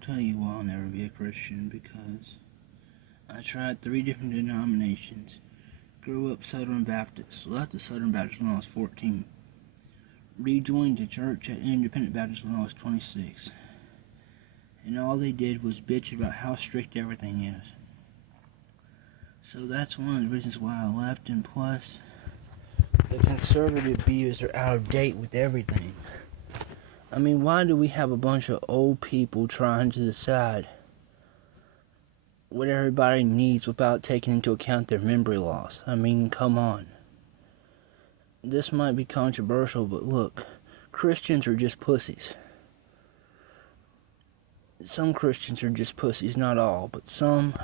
tell you why I'll never be a Christian, because I tried 3 different denominations. Grew up Southern Baptist, left the Southern Baptist when I was 14. Rejoined the church at Independent Baptist when I was 26. And all they did was bitch about how strict everything is. So that's one of the reasons why I left, and plus, the conservative views are out of date with everything. I mean, why do we have a bunch of old people trying to decide what everybody needs without taking into account their memory loss? I mean, come on. This might be controversial, but look, Christians are just pussies. Some Christians are just pussies, not all, but some.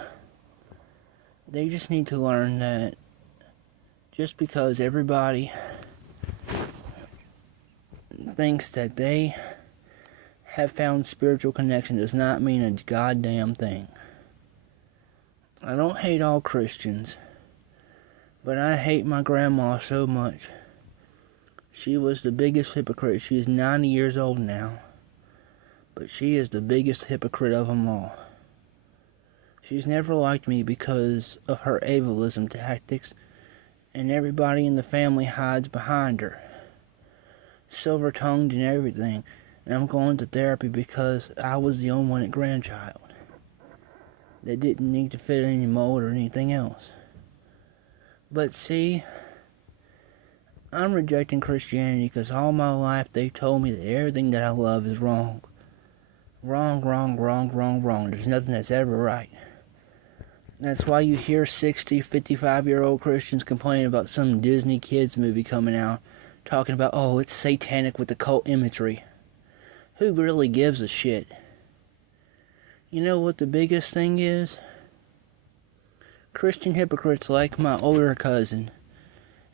They just need to learn that just because everybody thinks that they have found spiritual connection does not mean a goddamn thing. I don't hate all Christians, but I hate my grandma so much. She was the biggest hypocrite. She's 90 years old now, but she is the biggest hypocrite of them all. She's never liked me because of her ableism tactics, and everybody in the family hides behind her. Silver-tongued and everything, and I'm going to therapy because I was the unwanted grandchild that didn't need to fit any mold or anything else. But see, I'm rejecting Christianity because all my life they told me that everything that I love is wrong. Wrong, wrong, wrong, wrong, wrong. There's nothing that's ever right. That's why you hear 60, 55-year-old Christians complaining about some Disney kids movie coming out, talking about, oh, it's satanic with occult imagery. Who really gives a shit? You know what the biggest thing is? Christian hypocrites like my older cousin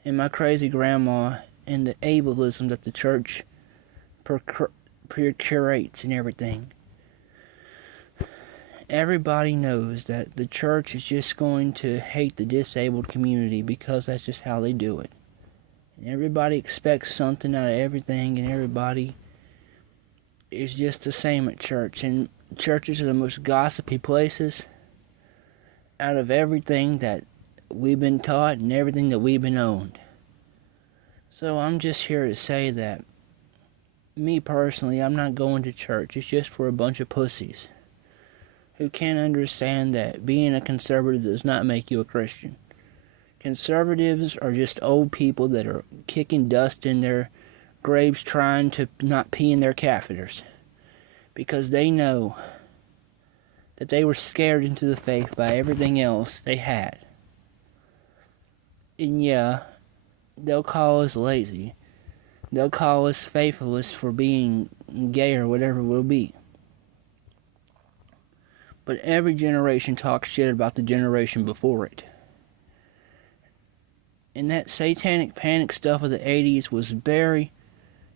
and my crazy grandma and the ableism that the church curates and everything. Everybody knows that the church is just going to hate the disabled community because that's just how they do it. And everybody expects something out of everything, and everybody is just the same at church. And churches are the most gossipy places out of everything that we've been taught and everything that we've been owned. So I'm just here to say that, me personally, I'm not going to church. It's just for a bunch of pussies who can't understand that being a conservative does not make you a Christian. Conservatives are just old people that are kicking dust in their graves trying to not pee in their catheters because they know that they were scared into the faith by everything else they had. And yeah, they'll call us lazy. They'll call us faithless for being gay or whatever it will be. But every generation talks shit about the generation before it. And that satanic panic stuff of the 80s was very,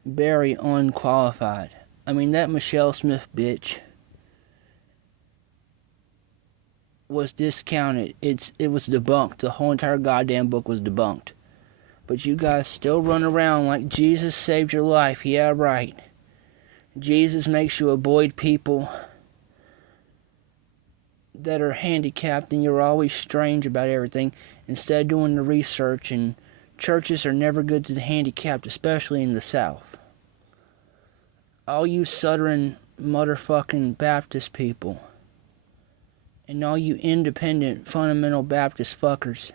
very unqualified. I mean, that Michelle Smith bitch was discounted. It was debunked. The whole entire goddamn book was debunked. But you guys still run around like Jesus saved your life. Yeah, right. Jesus makes you avoid people that are handicapped, and you're always strange about everything instead of doing the research. And churches are never good to the handicapped, especially in the South. All you Southern motherfucking Baptist people and all you independent fundamental Baptist fuckers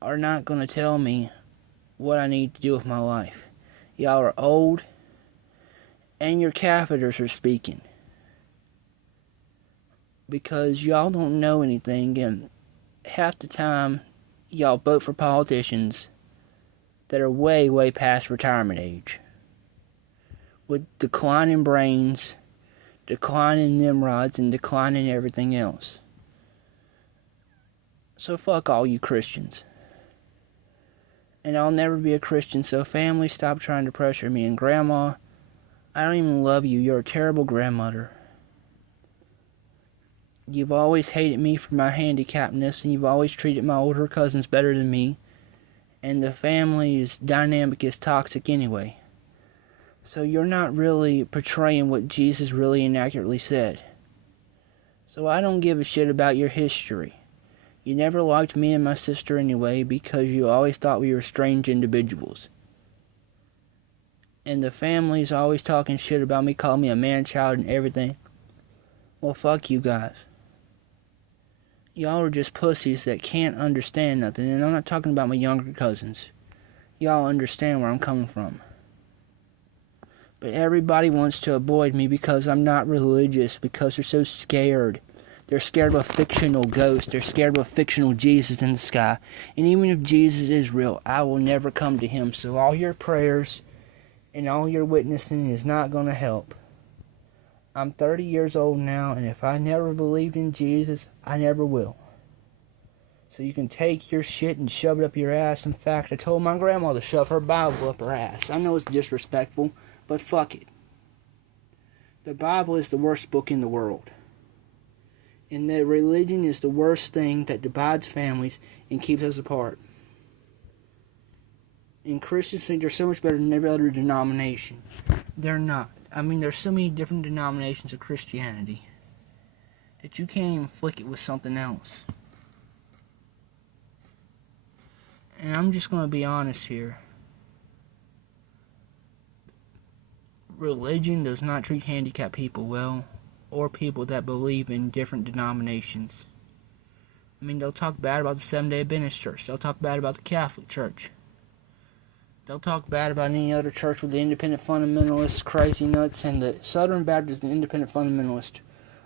are not going to tell me what I need to do with my life. Y'all are old, and your catheters are speaking. Because y'all don't know anything, and half the time, y'all vote for politicians that are way, way past retirement age. With declining brains, declining Nimrods, and declining everything else. So fuck all you Christians. And I'll never be a Christian, so family, stop trying to pressure me. And Grandma, I don't even love you. You're a terrible grandmother. You've always hated me for my handicappedness, and you've always treated my older cousins better than me. And the family's dynamic is toxic anyway. So you're not really portraying what Jesus really and accurately said. So I don't give a shit about your history. You never liked me and my sister anyway because you always thought we were strange individuals. And the family's always talking shit about me, calling me a man-child and everything. Well, fuck you guys. Y'all are just pussies that can't understand nothing. And I'm not talking about my younger cousins. Y'all understand where I'm coming from. But everybody wants to avoid me because I'm not religious, because they're so scared. They're scared of a fictional ghost. They're scared of a fictional Jesus in the sky. And even if Jesus is real, I will never come to him. So all your prayers and all your witnessing is not going to help. I'm 30 years old now, and if I never believed in Jesus, I never will. So you can take your shit and shove it up your ass. In fact, I told my grandma to shove her Bible up her ass. I know it's disrespectful, but fuck it. The Bible is the worst book in the world. And that religion is the worst thing that divides families and keeps us apart. And Christians think they're so much better than every other denomination. They're not. I mean, there's so many different denominations of Christianity that you can't even flick it with something else. And I'm just going to be honest here. Religion does not treat handicapped people well, or people that believe in different denominations. I mean, they'll talk bad about the Seventh-day Adventist Church. They'll talk bad about the Catholic Church. They'll talk bad about any other church with the independent fundamentalists, crazy nuts, and the Southern Baptists and independent fundamentalists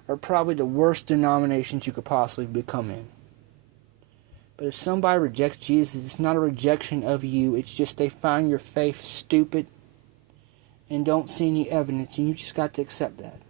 are probably the worst denominations you could possibly become in. But if somebody rejects Jesus, it's not a rejection of you. It's just they find your faith stupid and don't see any evidence, and you just got to accept that.